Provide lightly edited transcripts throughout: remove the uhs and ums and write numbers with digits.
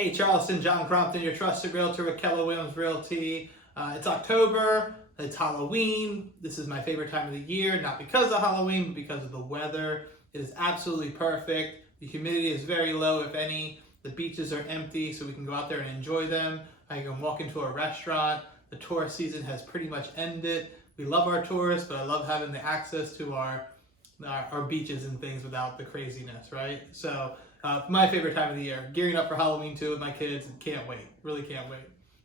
Hey Charleston, John Crompton, your trusted realtor with Keller Williams Realty. It's October, it's Halloween. This is my favorite time of the year, not because of Halloween, but because of the weather. It is absolutely perfect. The humidity is very low, if any. The beaches are empty, so we can go out there and enjoy them. I can walk into a restaurant. The tourist season has pretty much ended. We love our tourists, but I love having the access to our beaches and things without the craziness, right? So my favorite time of the year. Gearing up for Halloween too with my kids, and can't wait. Really can't wait.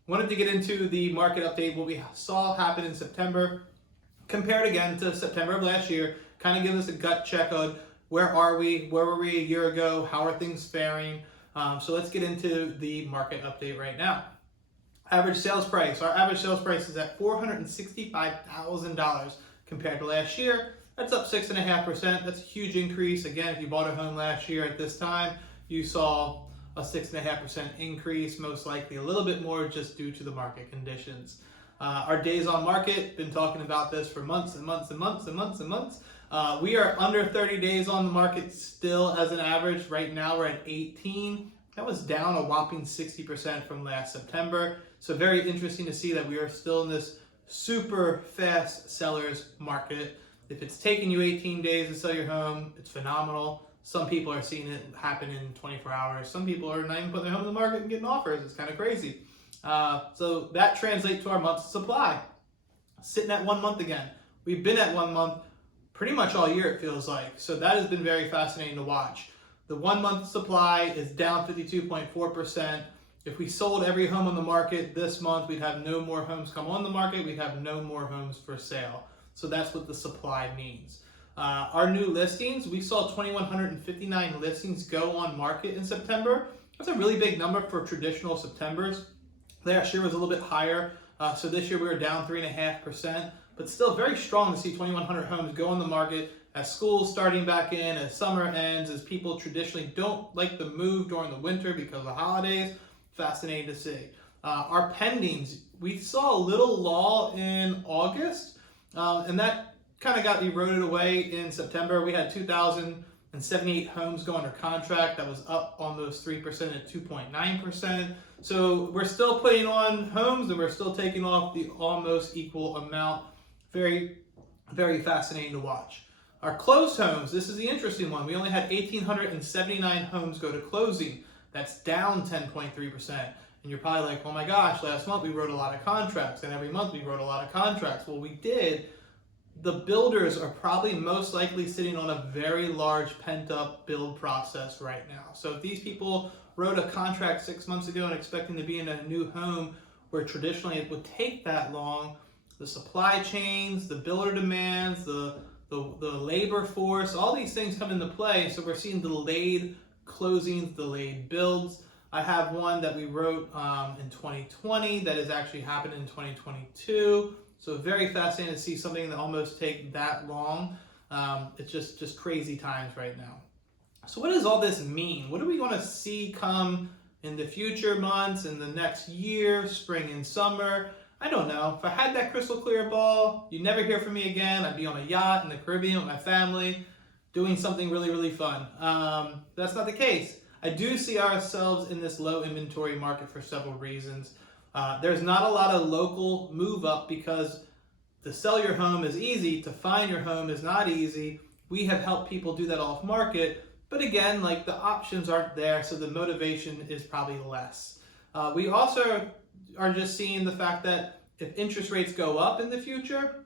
Wanted to get into the market update, what we saw happen in September, compared again to September of last year, kind of give us a gut check on where are we, where were we a year ago, how are things faring. So let's get into the market update right now. Average sales price. Our average sales price is at $465,000 compared to last year. That's up 6.5%. That's a huge increase. Again, if you bought a home last year at this time, you saw a 6.5% increase, most likely a little bit more just due to the market conditions. Our days on market, been talking about this for months and months and months and months and months. We are under 30 days on the market still as an average. Right now we're at 18. That was down a whopping 60% from last September. So very interesting to see that we are still in this super fast sellers market. If it's taking you 18 days to sell your home, it's phenomenal. Some people are seeing it happen in 24 hours. Some people are not even putting their home in the market and getting offers. It's kind of crazy. So that translates to our month's supply. Sitting at 1 month again. We've been at 1 month pretty much all year, it feels like. So that has been very fascinating to watch. The 1 month supply is down 52.4%. If we sold every home on the market this month, we'd have no more homes come on the market. We'd have no more homes for sale. So that's what the supply means. Our new listings, we saw 2,159 listings go on market in September. That's a really big number for traditional Septembers. Last year was a little bit higher. So this year we were down 3.5%, but still very strong to see 2,100 homes go on the market as schools starting back in, as summer ends, as people traditionally don't like to move during the winter because of the holidays. Fascinating to see. Our pendings, we saw a little lull in August. And that kind of got eroded away in September. We had 2,078 homes go under contract. That was up almost 3% at 2.9%. So we're still putting on homes and we're still taking off the almost equal amount. Very, very fascinating to watch. Our closed homes, this is the interesting one. We only had 1,879 homes go to closing. That's down 10.3%. And you're probably like, oh my gosh, last month we wrote a lot of contracts, and every month we wrote a lot of contracts. Well, we did. The builders are probably most likely sitting on a very large pent-up build process right now. So if these people wrote a contract 6 months ago and expecting to be in a new home where traditionally it would take that long, the supply chains, the builder demands, the labor force, all these things come into play. So we're seeing delayed closings, delayed builds. I have one that we wrote in 2020 that has actually happened in 2022. So very fascinating to see something that almost take that long. It's just crazy times right now. So what does all this mean? What are we going to see come in the future months, in the next year, spring and summer? I don't know. If I had that crystal clear ball, you'd never hear from me again. I'd be on a yacht in the Caribbean with my family, doing something really, really fun. That's not the case. I do see ourselves in this low inventory market for several reasons. There's not a lot of local move up because to sell your home is easy, to find your home is not easy. We have helped people do that off market, but again, like the options aren't there, so the motivation is probably less. We also are just seeing the fact that if interest rates go up in the future,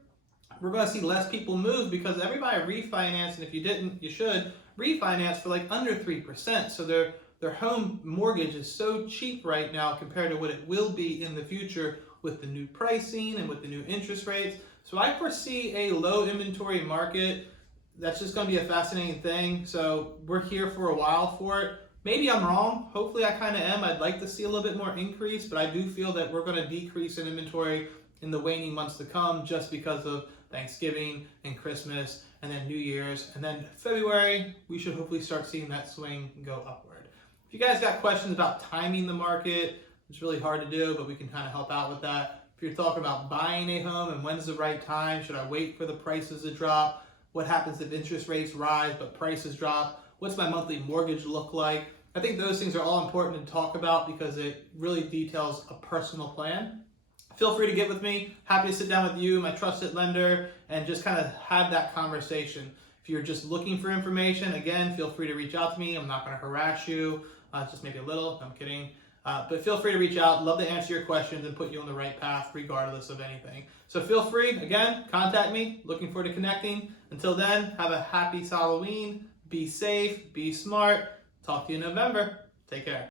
we're going to see less people move because everybody refinanced, and if you didn't, you should refinance for like under 3%. So their home mortgage is so cheap right now compared to what it will be in the future with the new pricing and with the new interest rates. So I foresee a low inventory market. That's just going to be a fascinating thing. So we're here for a while for it. Maybe I'm wrong. Hopefully I kind of am. I'd like to see a little bit more increase, but I do feel that we're going to decrease in inventory in the waning months to come just because of Thanksgiving and Christmas and then New Year's. And then February, we should hopefully start seeing that swing go upward. If you guys got questions about timing the market, it's really hard to do, but we can kind of help out with that. If you're talking about buying a home and when's the right time, should I wait for the prices to drop? What happens if interest rates rise but prices drop? What's my monthly mortgage look like? I think those things are all important to talk about because it really details a personal plan. Feel free to get with me. Happy to sit down with you, my trusted lender, and just kind of have that conversation. If you're just looking for information, again, feel free to reach out to me. I'm not going to harass you, just maybe a little. I'm kidding. But feel free to reach out. Love to answer your questions and put you on the right path regardless of anything. So feel free, again, contact me. Looking forward to connecting. Until then, have a happy Halloween. Be safe, be smart. Talk to you in November. Take care.